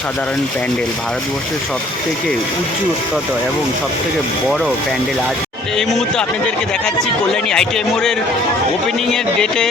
অসাধারণ প্যান্ডেল। ভারতবর্ষের সব থেকে উঁচু উত্তত এবং সব থেকে বড় প্যান্ডেল আজ। এই মুহূর্তে আপনাদেরকে দেখাচ্ছি কল্যাণী আইটিআই মোড়ের ওপেনিংয়ের ডেটে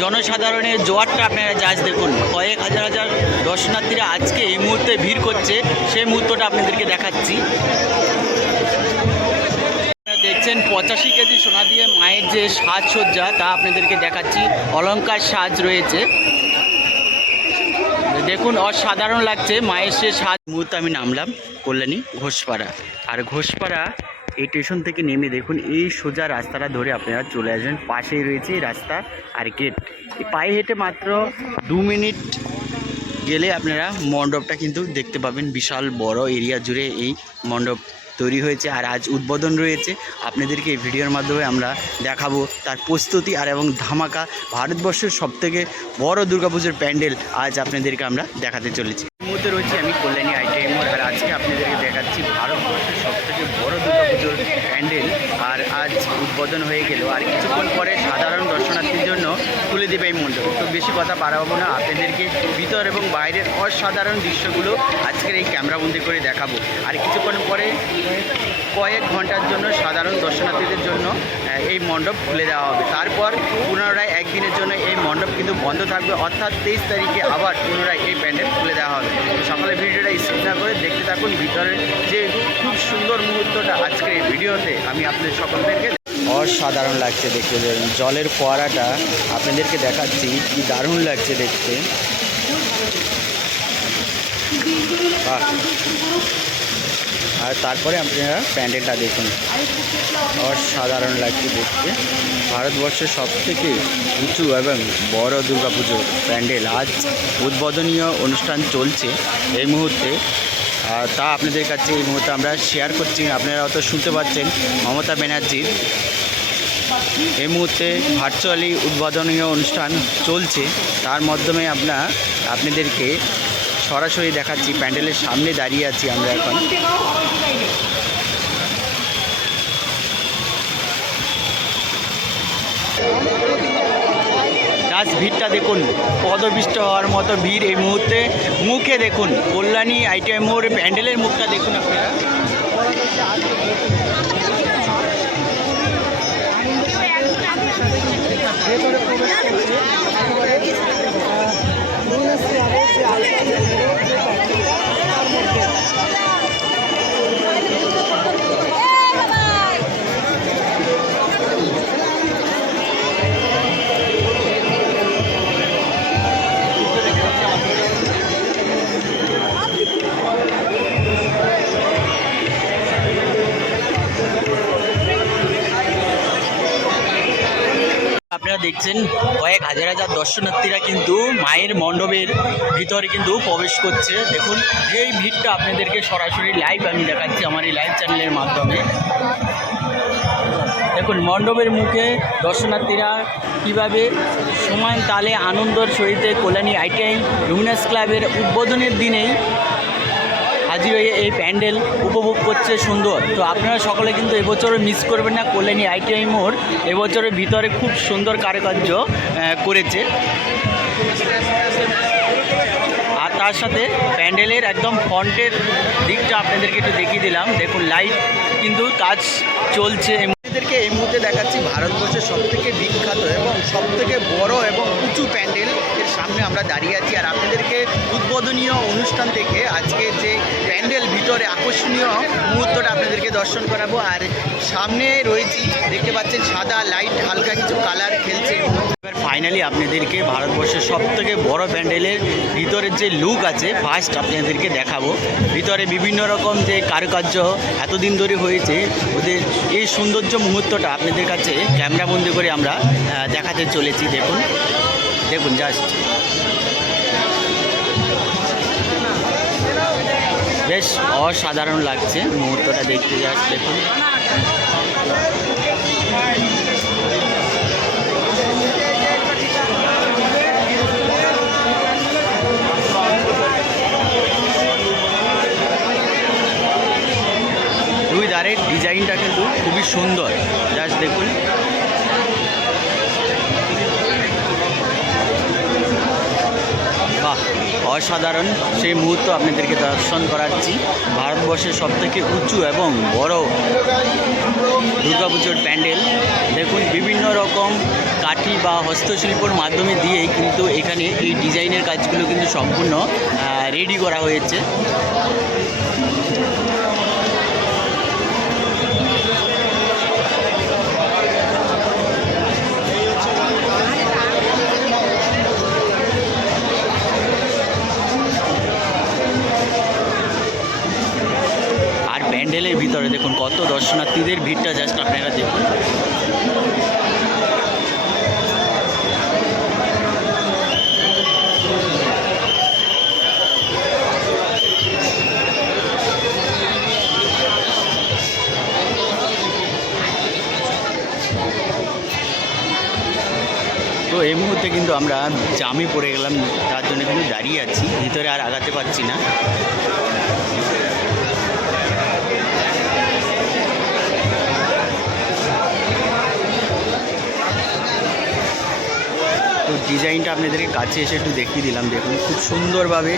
জনসাধারণের জোয়ারটা আপনারা জাজ দেখুন। কয়েক হাজার হাজার দর্শনার্থীরা আজকে এই মুহূর্তে ভিড় করছে। সেই মুহূর্তটা আপনাদেরকে দেখাচ্ছি। দেখছেন পঁচাশি কেজি সোনা দিয়ে মায়ের যে সাজসজ্জা, তা আপনাদেরকে দেখাচ্ছি। অলঙ্কার সাজ রয়েছে। দেখুন, অসাধারণ লাগছে। মায়ের সে সাত মুহূর্তে আমি নামলাম কল্যাণী ঘোষপাড়া। আর ঘোষপাড়া এই স্টেশন থেকে নেমে দেখুন, এই সোজা রাস্তাটা ধরে আপনারা চলে আসবেন। পাশেই রয়েছে রাস্তা আর গেট পায়ে হেঁটে মাত্র দু মিনিট গেলে আপনারা মণ্ডপটা কিন্তু দেখতে পাবেন। বিশাল বড় এরিয়া জুড়ে এই মণ্ডপ তৈরি হয়েছে আর আজ উদ্বোধন রয়েছে। আপনাদেরকে এই ভিডিওর মাধ্যমে আমরা দেখাবো তার প্রস্তুতি আর এবং ধামাকা ভারতবর্ষের সবথেকে বড় দুর্গাপুজোর প্যান্ডেল আজ আপনাদেরকে আমরা দেখাতে চলেছি। মুহূর্তে রয়েছে আমি কল্যাণী আইটিআই মোড় আর আজকে আপনাদেরকে দেখাচ্ছি ভারতবর্ষের সবথেকে বড় দুর্গাপুজোর প্যান্ডেল আর আজ উদ্বোধন হয়ে গেল। আর কিছুক্ষণ পরে সাধারণ দর্শনার্থীর জন্য খুলে দেবে এই মণ্ডপ। তো বেশি কথা বাড়াবো না, আপনাদেরকে ভিতর এবং বাইরের অসাধারণ দৃশ্যগুলো আজকের এই ক্যামেরাবন্দি করে দেখাবো। আর কিছুক্ষণ পরে কয়েক ঘণ্টার জন্য সাধারণ দর্শনার্থীদের জন্য এই মণ্ডপ খুলে দেওয়া হবে। তারপর পুনরায় একদিনের জন্য এই মণ্ডপ কিন্তু বন্ধ থাকবে। অর্থাৎ তেইশ তারিখে আবার পুনরায় এই প্যান্ডেল খুলে দেওয়া হবে। সকালে ভিডিওটা স্কিপ না করে দেখতে থাকুন। ভিতরের যে খুব সুন্দর মুহূর্তটা আজকের এই ভিডিওতে আমি আপনাদের সকলদেরকে অসাধারণ লাগছে দেখতে জলের ফোয়ারাটা আপনাদেরকে দেখাচ্ছি। কি দারুণ লাগছে দেখতে। বাহ। আর তারপরে আপনারা প্যান্ডেলটা দেখুন। অসাধারণ লাগছে দেখতে। ভারতবর্ষের সব থেকে উঁচু এবং বড় দুর্গাপুজো প্যান্ডেল আজ উদ্বোধনীয় অনুষ্ঠান চলছে এই মুহূর্তে। তা আপনাদের কাছে এই মুহূর্তে আমরা শেয়ার করছি। আপনারা হয়তো শুনতে পাচ্ছেন মমতা ব্যানার্জির। এই মুহূর্তে ভার্চুয়ালি উদ্বোধনীয় অনুষ্ঠান চলছে। তার মাধ্যমে আমরা আপনাদেরকে সরাসরি দেখাচ্ছি প্যান্ডেলের সামনে দাঁড়িয়ে আছি আমরা এখন। জাস্ট ভিড়টা দেখুন পদবিষ্ট হওয়ার মতো ভিড় এই মুহূর্তে। মুখে দেখুন কল্যাণী আইটিআই মোড় প্যান্ডেলের মুখটা দেখুন আপনারা। আপনারা দেখছেন কয়েক হাজার হাজার দর্শনার্থীরা কিন্তু মায়ের মণ্ডপের ভিতরে কিন্তু প্রবেশ করছে। দেখুন, এই ভিড়টা আপনাদেরকে সরাসরি লাইভ আমি দেখাচ্ছি আমার এই লাইভ চ্যানেলের মাধ্যমে। দেখুন, মণ্ডপের মুখে দর্শনার্থীরা কীভাবে সমান তালে আনন্দর সহিত কল্যাণী আইটিআই লুমিনাস ক্লাবের উদ্বোধনের দিনেই হয়ে এই প্যান্ডেল উপভোগ করছে সুন্দর। তো আপনারা সকলে কিন্তু এবছরও মিস করবেন না কল্যাণী আইটিআই মোড় এবছরের ভিতরে খুব সুন্দর কারুকার্য করেছে। আর তার সাথে প্যান্ডেলের একদম ফ্রন্টের দিকটা আপনাদেরকে একটু দেখিয়ে দিলাম। দেখুন লাইট কিন্তু কাজ চলছে। আপনাদেরকে এই মুহূর্তে দেখাচ্ছি ভারতবর্ষের সবথেকে বিখ্যাত এবং সবথেকে বড় এবং উঁচু প্যান্ডেল। সামনে আমরা দাঁড়িয়ে আছি আর আপনাদেরকে উদ্বোধনীয় অনুষ্ঠান থেকে আজকে যে প্যান্ডেল ভিতরে আকর্ষণীয় মুহূর্তটা আপনাদেরকে দর্শন করাবো। আর সামনে রয়েছি, দেখতে পাচ্ছেন সাদা লাইট, হালকা কিছু কালার খেলছে। এবার ফাইনালি আপনাদেরকে ভারতবর্ষের সব থেকে বড় প্যান্ডেলের ভিতরের যে লুক আছে ফার্স্ট আপনাদেরকে দেখাবো। ভিতরে বিভিন্ন রকম যে কারুকার্য এতদিন ধরে হয়েছে, ওদের এই সৌন্দর্য মুহূর্তটা আপনাদের কাছে ক্যামেরাবন্দি করে আমরা দেখাতে চলেছি। দেখুন। দেখুন জাস্ট বেশ অসাধারণ লাগছে মুহূর্তটা দেখতে জাস্ট দেখুন। দুই ধারের ডিজাইনটা কিন্তু খুবই সুন্দর। জাস্ট দেখুন। অসাধারণ সেই মুহূর্ত আপনাদেরকে দর্শন করাচ্ছি। ভারতবর্ষের সব থেকে উঁচু এবং বড় দুর্গাপুজোর প্যান্ডেল। দেখুন, বিভিন্ন রকম কাঠি বা হস্তশিল্পর মাধ্যমে দিয়েই কিন্তু এখানে এই ডিজাইনের কাজগুলো কিন্তু সম্পূর্ণ রেডি করা হয়েছে। প্যান্ডেলের ভিতরে দেখুন কত দর্শনার্থীদের ভিড়টা জাস্ট আপনারা দেখুন। তো এই মুহূর্তে কিন্তু আমরা জামে পড়ে গেলাম, তার জন্য কিন্তু দাঁড়িয়ে আছি, ভিতরে আর আগাতে পারছি না। তো ডিজাইনটা আপনাদেরকে কাছে এসে একটু দেখিয়ে দিলাম। দেখুন, খুব সুন্দরভাবে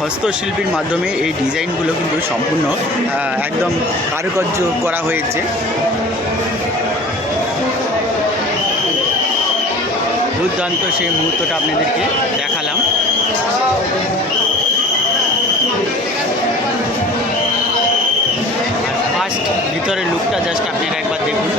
হস্তশিল্পীর মাধ্যমে এই ডিজাইনগুলো কিন্তু সম্পূর্ণ একদম কারুকার্য করা হয়েছে। দুর্দান্ত সেই মুহূর্তটা আপনাদেরকে দেখালাম। ফার্স্ট ভিতরের লুকটা জাস্ট আপনারা একবার দেখুন।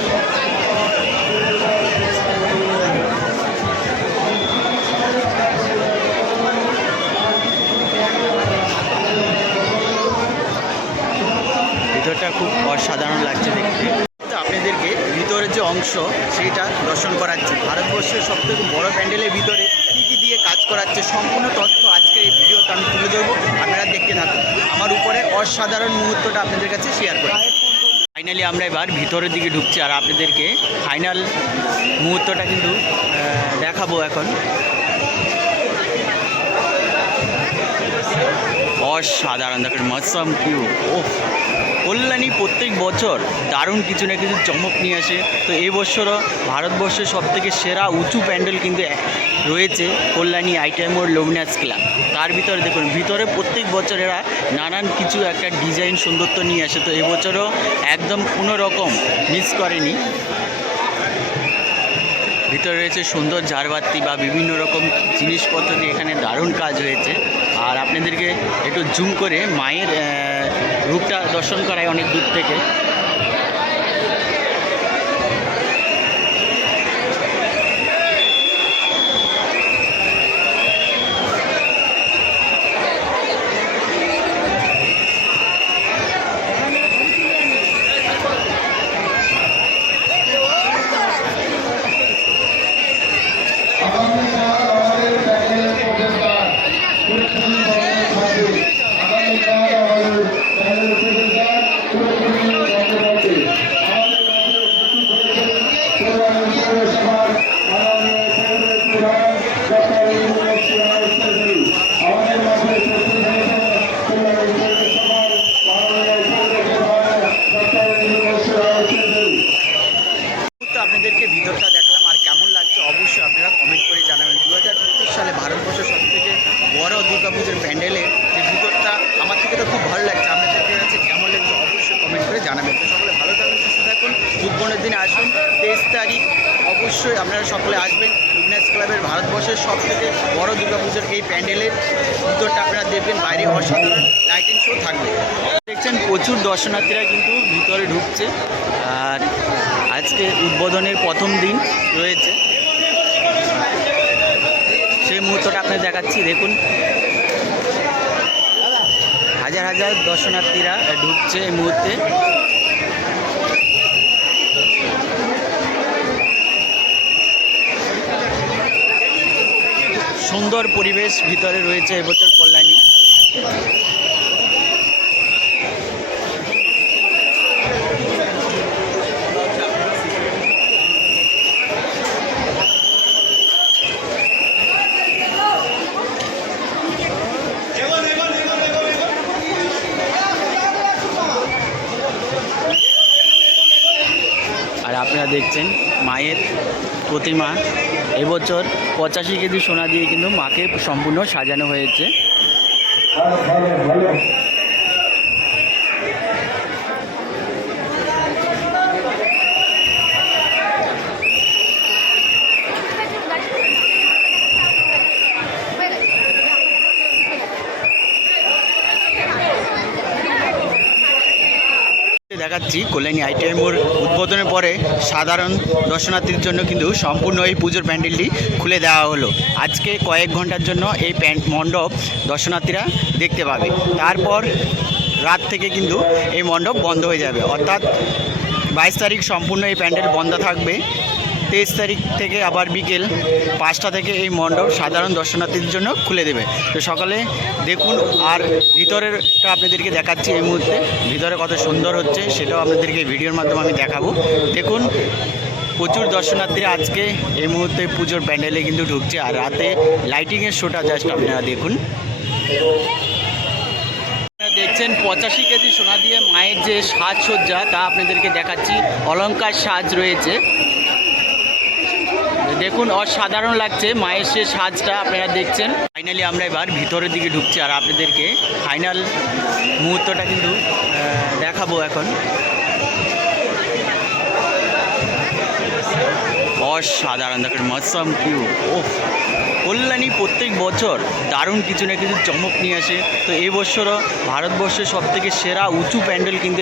ভিতরটা খুব অসাধারণ লাগছে দেখতে। আপনাদেরকে ভিতরের যে অংশ সেইটা দর্শন করাচ্ছি ভারতবর্ষের সবথেকে বড় প্যান্ডেলের ভিতরে কী কী দিয়ে কাজ করাচ্ছে, সম্পূর্ণ তথ্য আজকে এই ভিডিওতে আমি তুলে ধরবো। আপনারা দেখতে থাকুন। আমার উপরে অসাধারণ মুহূর্তটা আপনাদের কাছে শেয়ার করি ফাইনালি আমরা এবার ভিতরের দিকে ঢুকছি আর আপনাদেরকে ফাইনাল মুহূর্তটা কিন্তু দেখাবো এখন। অসাধারণ, দেখেন মৎসম কিউ। ও কল্যাণী প্রত্যেক বছর দারুণ কিছু না কিছু চমক নিয়ে আসে। তো এই বছরও ভারতবর্ষের সব থেকে সেরা উঁচু প্যান্ডেল কিন্তু রয়েছে কল্যাণী আইটেমোর লগ্নাস ক্লাব। তার ভিতরে দেখুন, ভিতরে প্রত্যেক বছর এরা নানান কিছু একটা ডিজাইন সৌন্দর্য নিয়ে আসে। তো এবছরও একদম কোনো রকম মিস করেনি। ভিতরে রয়েছে সুন্দর ঝাড়বাতি বা বিভিন্ন রকম জিনিসপত্র দিয়ে এখানে দারুণ কাজ হয়েছে। আর আপনাদেরকে একটু জুম করে মায়ের রূপটা দর্শন করায় অনেক দূর থেকে তো আপনাদেরকে ভিতরটা দেখলাম আর কেমন লাগছে অবশ্যই আপনারা কমেন্ট করে জানাবেন দু হাজার পঁচিশ সালে ভারতবর্ষের সব থেকে বড় দুর্গাপুজোর প্যান্ডেলের যে ভিতরটা আমার থেকে তো খুব ভালো লাগছে আপনাদের কাছে কেমন লাগছে অবশ্যই কমেন্ট করে জানাবেন তো সকলে ভালো থাকুন সুস্থ থাকুন উদ্বোধনের দিনে আসুন তেইশ তারিখ অবশ্যই আপনারা সকলে আসবেন লুমিনাস ক্লাবের ভারতবর্ষের সব থেকে বড় দুর্গাপুজোর এই প্যান্ডেলের ভিতরটা আপনারা দেখবেন, বাইরে অসাধারণ লাইটিং শো থাকবে। দেখছেন প্রচুর দর্শনার্থীরা কিন্তু ভিতরে ঢুকছে। আর আজকে উদ্বোধনের প্রথম দিন রয়েছে। সেই মুহূর্তটা আপনাদের দেখাচ্ছি, দেখুন। হাজার হাজার দর্শনার্থীরা ঢুকছে এই মুহূর্তে। সুন্দর পরিবেশ ভিতরে রয়েছে এবছর কল্যাণী। আর আপনারা দেখছেন মায়ের প্রতিমা। এবছর পঁচাশি কেজি সোনা দিয়ে কিন্তু মাকে সম্পূর্ণ সাজানো হয়েছে। দেখাচ্ছি। কল্যাণী আইটিআই মোড় উদ্বোধনের পরে সাধারণ দর্শনার্থীর জন্য কিন্তু সম্পূর্ণ এই পুজোর প্যান্ডেলটি খুলে দেওয়া হলো। আজকে কয়েক ঘণ্টার জন্য এই প্যান্ড মণ্ডপ দর্শনার্থীরা দেখতে পাবে। তারপর রাত থেকে কিন্তু এই মণ্ডপ বন্ধ হয়ে যাবে। অর্থাৎ বাইশ তারিখ সম্পূর্ণ এই প্যান্ডেল বন্ধ থাকবে। তেইশ তারিখ থেকে আবার বিকেল পাঁচটা থেকে এই মণ্ডপ সাধারণ দর্শনার্থীদের জন্য খুলে দেবে। তো সকালে দেখুন, আর ভিতরেরটা আপনাদেরকে দেখাচ্ছি এই মুহূর্তে। ভিতরে কত সুন্দর হচ্ছে, সেটাও আপনাদেরকে ভিডিওর মাধ্যমে আমি দেখাবো। দেখুন, প্রচুর দর্শনার্থীরা আজকে এই মুহূর্তে পুজোর প্যান্ডেলে কিন্তু ঢুকছে, আর রাতে লাইটিংয়ের শোটা জাস্ট আপনারা দেখুন। দেখছেন পঁচাশি কেজি সোনা দিয়ে মায়ের যে সাজসজ্জা, তা আপনাদেরকে দেখাচ্ছি। অলঙ্কার সাজ রয়েছে। দেখুন, অসাধারণ লাগছে। মায়ের সে সাজটা আপনারা দেখছেন। ফাইনালি আমরা এবার ভিতরের দিকে ঢুকছি আর আপনাদেরকে ফাইনাল মুহূর্তটা কিন্তু দেখাবো এখন। অসাধারণ, দেখেন মৎসম কিউ। ও কল্যাণী প্রত্যেক বছর দারুণ কিছু না কিছু চমক নিয়ে আসে। তো এই বছরও ভারতবর্ষের সব থেকে সেরা উঁচু প্যান্ডেল কিন্তু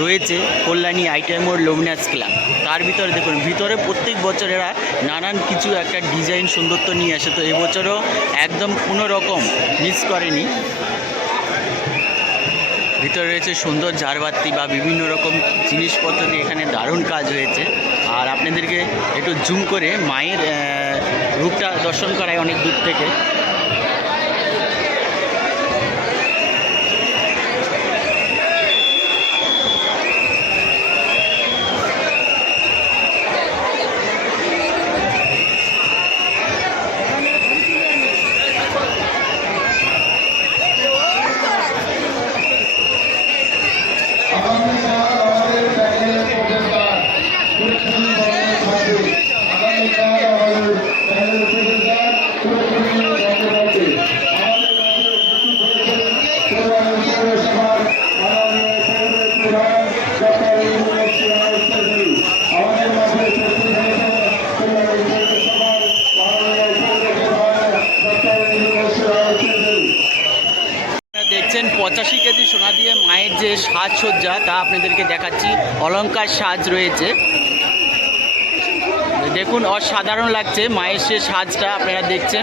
রয়েছে কল্যাণী আইটেম ওর লুমিনাস ক্লাব। তার ভিতরে দেখুন, ভিতরে প্রত্যেক বছর এরা নানান কিছু একটা ডিজাইন সৌন্দর্য নিয়ে আসে। তো এবছরও একদম কোনো রকম মিস করেনি। ভিতরে রয়েছে সুন্দর ঝাড়বাতি বা বিভিন্ন রকম জিনিসপত্র দিয়ে এখানে দারুণ কাজ হয়েছে। আর আপনাদেরকে একটু জুম করে মায়ের রূপটা দর্শন করায় অনেক দূর থেকে। আপনাদেরকে দেখাচ্ছি। অলঙ্কার সাজ রয়েছে। দেখুন অসাধারণ লাগছে। মায়ের সে সাজটা আপনারা দেখছেন।